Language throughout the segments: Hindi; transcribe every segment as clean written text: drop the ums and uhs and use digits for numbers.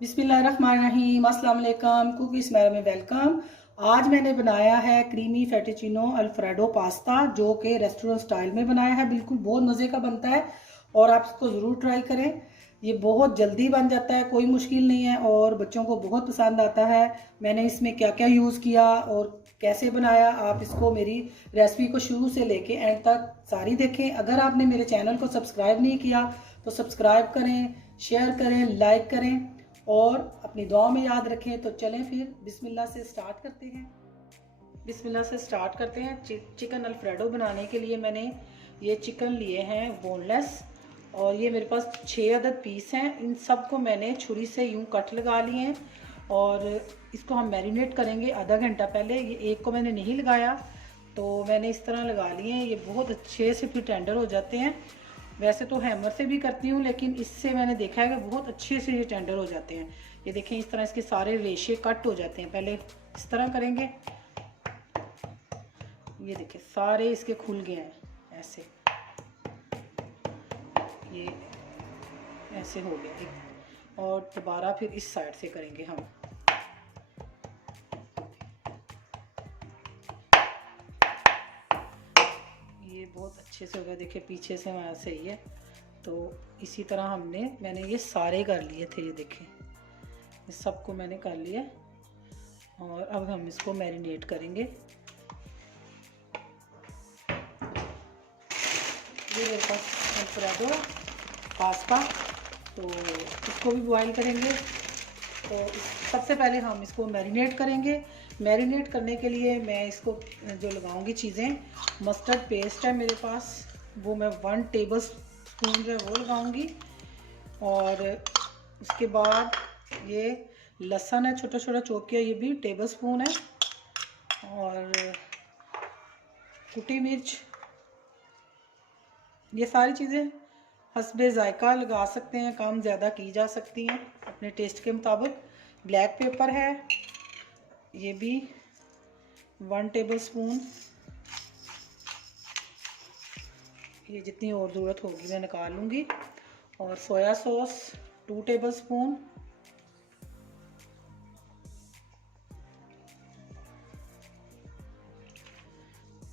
बिस्मिल्लाहिर्रहमानिर्रहीम, अस्सलाम वालेकुम। कुकीज़ मैरा में वेलकम। आज मैंने बनाया है क्रीमी फेटिचिनो अल्फ्रेडो पास्ता, जो कि रेस्टोरेंट स्टाइल में बनाया है। बिल्कुल बहुत मज़े का बनता है और आप इसको ज़रूर ट्राई करें। ये बहुत जल्दी बन जाता है, कोई मुश्किल नहीं है और बच्चों को बहुत पसंद आता है। मैंने इसमें क्या क्या यूज़ किया और कैसे बनाया, आप इसको मेरी रेसिपी को शुरू से लेके एंड तक सारी देखें। अगर आपने मेरे चैनल को सब्सक्राइब नहीं किया तो सब्सक्राइब करें, शेयर करें, लाइक करें और अपनी दुआ में याद रखें। तो चलें फिर बिस्मिल्लाह से स्टार्ट करते हैं। चिकन अल्फ्रेडो बनाने के लिए मैंने ये चिकन लिए हैं बोनलेस और ये मेरे पास 6 अदद पीस हैं। इन सब को मैंने छुरी से यूं कट लगा लिए हैं और इसको हम मैरिनेट करेंगे आधा घंटा पहले। ये एक को मैंने नहीं लगाया तो मैंने इस तरह लगा लिए हैं। ये बहुत अच्छे से फिर टेंडर हो जाते हैं। वैसे तो हैमर से भी करती हूँ, लेकिन इससे मैंने देखा है कि बहुत अच्छे से ये टेंडर हो जाते हैं। ये देखें, इस तरह इसके सारे रेशे कट हो जाते हैं। पहले इस तरह करेंगे, ये देखें सारे इसके खुल गए हैं ऐसे, ये ऐसे हो गया। और दोबारा फिर इस साइड से करेंगे हम। ये बहुत अच्छे से हो गया, देखिए पीछे से वहाँ सही है। तो इसी तरह मैंने ये सारे कर लिए थे। ये देखें, ये सबको मैंने कर लिया और अब हम इसको मैरिनेट करेंगे। ये मेरे पास अल्फ्रेडो पास्ता, तो इसको भी बॉईल करेंगे। तो सबसे पहले हम इसको मैरिनेट करेंगे। मैरिनेट करने के लिए मैं इसको जो लगाऊंगी चीज़ें, मस्टर्ड पेस्ट है मेरे पास, वो मैं 1 टेबल स्पून जो है वो लगाऊंगी। और उसके बाद ये लहसुन है छोटा छोटा चॉप किया, ये भी टेबल स्पून है। और कुटी मिर्च, ये सारी चीज़ें हस्बे ज़ायका लगा सकते हैं, कम ज़्यादा की जा सकती हैं अपने टेस्ट के मुताबिक। ब्लैक पेपर है, ये भी 1 टेबल स्पून। ये जितनी और ज़रूरत होगी मैं निकाल लूँगी। और सोया सॉस 2 टेबल स्पून।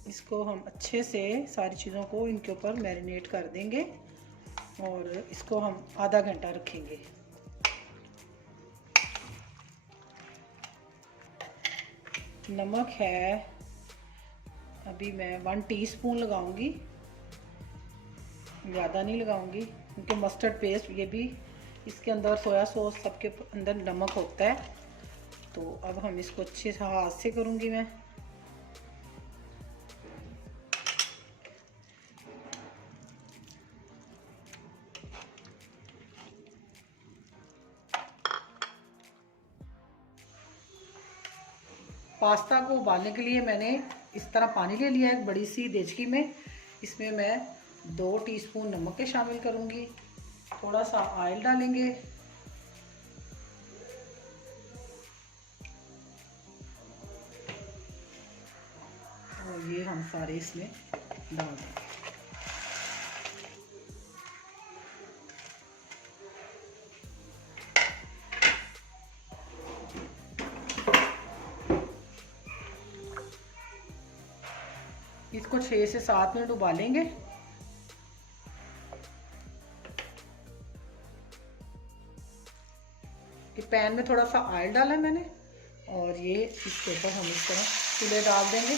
इसको हम अच्छे से सारी चीज़ों को इनके ऊपर मैरिनेट कर देंगे और इसको हम आधा घंटा रखेंगे। नमक है, अभी मैं 1 टीस्पून लगाऊंगी, ज़्यादा नहीं लगाऊंगी क्योंकि मस्टर्ड पेस्ट, ये भी इसके अंदर सोया सॉस सबके अंदर नमक होता है। तो अब हम इसको अच्छे से हाथ से करूंगी मैं। पास्ता को उबालने के लिए मैंने इस तरह पानी ले लिया है एक बड़ी सी देचकी में। इसमें मैं 2 टीस्पून नमक के शामिल करूंगी, थोड़ा सा ऑयल डालेंगे और ये हम सारे इसमें डाल देंगे। इसको 6 से 7 मिनट उबालेंगे। कि पैन में थोड़ा सा ऑयल डाला है मैंने और ये इसके ऊपर हम इस तरह चूल्हे डाल देंगे।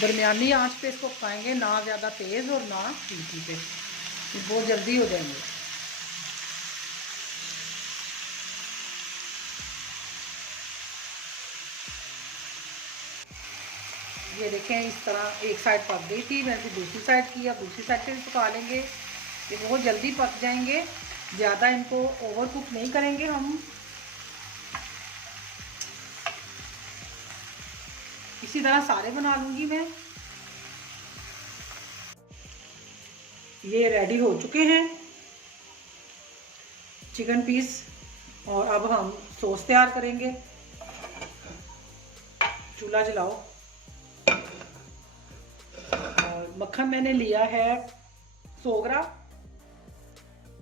दरमियानी आंच पे इसको पकाएंगे, ना ज़्यादा तेज़ और ना हल्की पे, ये बहुत जल्दी हो जाएंगे। ये देखें, इस तरह एक साइड पक गई थी, मैंने फिर दूसरी साइड की, अब दूसरी साइड पे भी पका लेंगे। ये बहुत जल्दी पक जाएंगे, ज़्यादा इनको ओवर कुक नहीं करेंगे हम। इसी तरह सारे बना लूँगी मैं। ये रेडी हो चुके हैं चिकन पीस और अब हम सॉस तैयार करेंगे। चूल्हा जलाओ। मक्खन मैंने लिया है 100 ग्राम।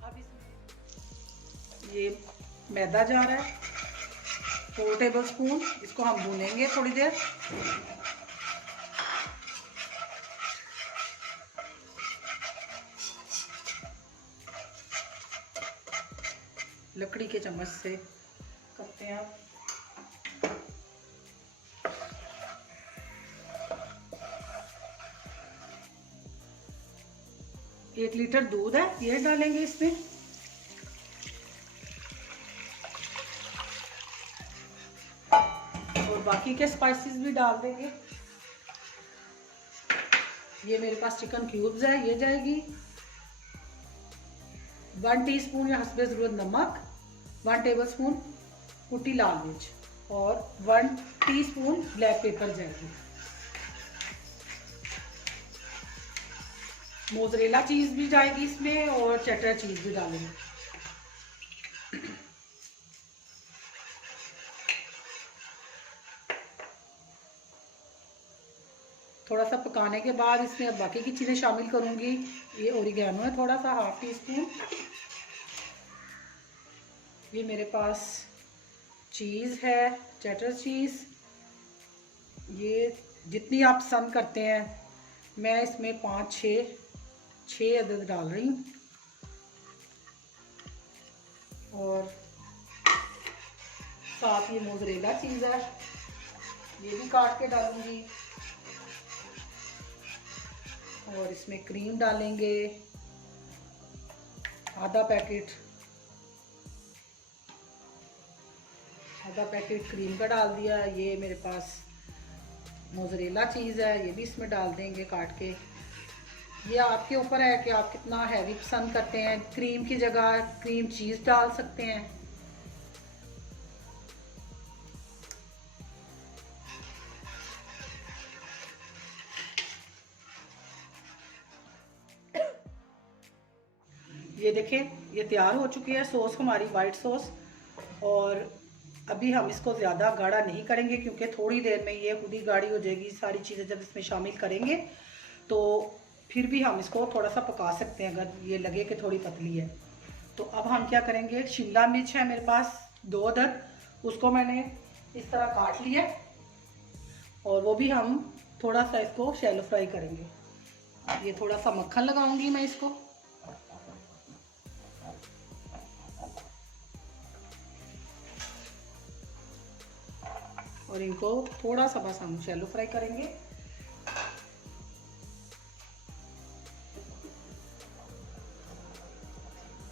अब इसमें ये मैदा जा रहा है 4 टेबल स्पून, इसको हम भूनेंगे थोड़ी देर। लकड़ी के चम्मच से करते हैं आप। एक लीटर दूध है, ये डालेंगे इसमें। और बाकी के स्पाइसेस भी डाल देंगे। ये मेरे पास चिकन क्यूब्स है, ये जाएगी। 1 टीस्पून या हस्बे ज़रूरत नमक, 1 टेबल स्पून कुटी लाल मिर्च और 1 टीस्पून ब्लैक पेपर जाएगी। मोज़रेला चीज़ भी जाएगी इसमें और चेडर चीज़ भी डालेंगे। थोड़ा सा पकाने के बाद इसमें अब बाकी की चीज़ें शामिल करूँगी। ये ओरिगैनो है थोड़ा सा, 1/2 टीस्पून। ये मेरे पास चीज़ है, चेडर चीज़। ये जितनी आप पसंद करते हैं, मैं इसमें 5-6 अदद डाल रही हूँ। और साथ ये मोज़रेला चीज़ है, ये भी काट के डालूंगी। और इसमें क्रीम डालेंगे, आधा पैकेट क्रीम का डाल दिया। ये मेरे पास मोज़रेला चीज़ है, ये भी इसमें डाल देंगे काट के। ये आपके ऊपर है कि आप कितना हैवी पसंद करते हैं। क्रीम की जगह क्रीम चीज़ डाल सकते हैं। ये देखें, ये तैयार हो चुकी है सॉस हमारी, वाइट सॉस। और अभी हम इसको ज़्यादा गाढ़ा नहीं करेंगे क्योंकि थोड़ी देर में ये खुद ही गाढ़ी हो जाएगी। सारी चीज़ें जब इसमें शामिल करेंगे तो फिर भी हम इसको थोड़ा सा पका सकते हैं अगर ये लगे कि थोड़ी पतली है। तो अब हम क्या करेंगे, शिमला मिर्च है मेरे पास 2 अदद, उसको मैंने इस तरह काट लिया और वो भी हम थोड़ा सा इसको शैलो फ्राई करेंगे। ये थोड़ा सा मक्खन लगाऊंगी मैं इसको। और इनको थोड़ा सा बस हम शैलो फ्राई करेंगे।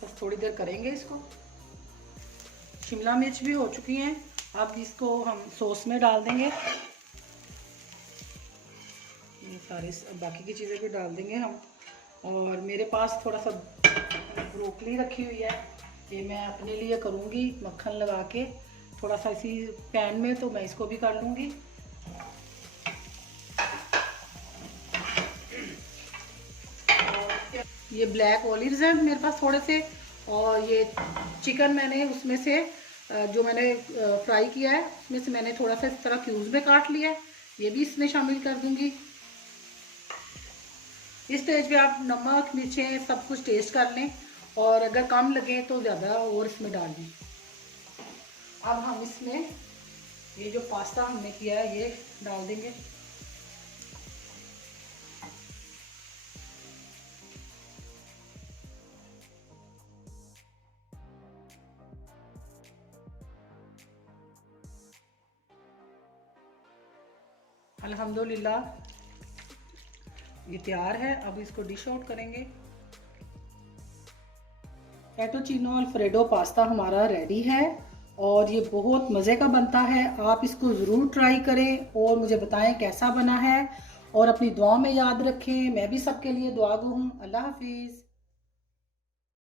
बस थोड़ी देर करेंगे इसको। शिमला मिर्च भी हो चुकी हैं, अब इसको हम सॉस में डाल देंगे। ये सारी बाकी की चीज़ें भी डाल देंगे हम। और मेरे पास थोड़ा सा ब्रोकली रखी हुई है, ये मैं अपने लिए करूँगी मक्खन लगा के थोड़ा सा इसी पैन में, तो मैं इसको भी कर लूँगी। ये ब्लैक ऑलिव्स हैं मेरे पास थोड़े से, और ये चिकन मैंने उसमें से जो मैंने फ्राई किया है उसमें से मैंने थोड़ा सा इस तरह क्यूब्स में काट लिया है, ये भी इसमें शामिल कर दूँगी। इस स्टेज पे आप नमक मिर्चें सब कुछ टेस्ट कर लें और अगर कम लगे तो ज़्यादा और इसमें डाल दें। अब हम इसमें ये जो पास्ता हमने किया है ये डाल देंगे। अल्हम्दुलिल्लाह ये तैयार है। अब इसको डिश आउट करेंगे। फेटोचिनो अल्फ्रेडो पास्ता हमारा रेडी है और ये बहुत मज़े का बनता है। आप इसको ज़रूर ट्राई करें और मुझे बताएं कैसा बना है, और अपनी दुआ में याद रखें। मैं भी सबके लिए दुआ गो हूँ। अल्लाह हाफिज़।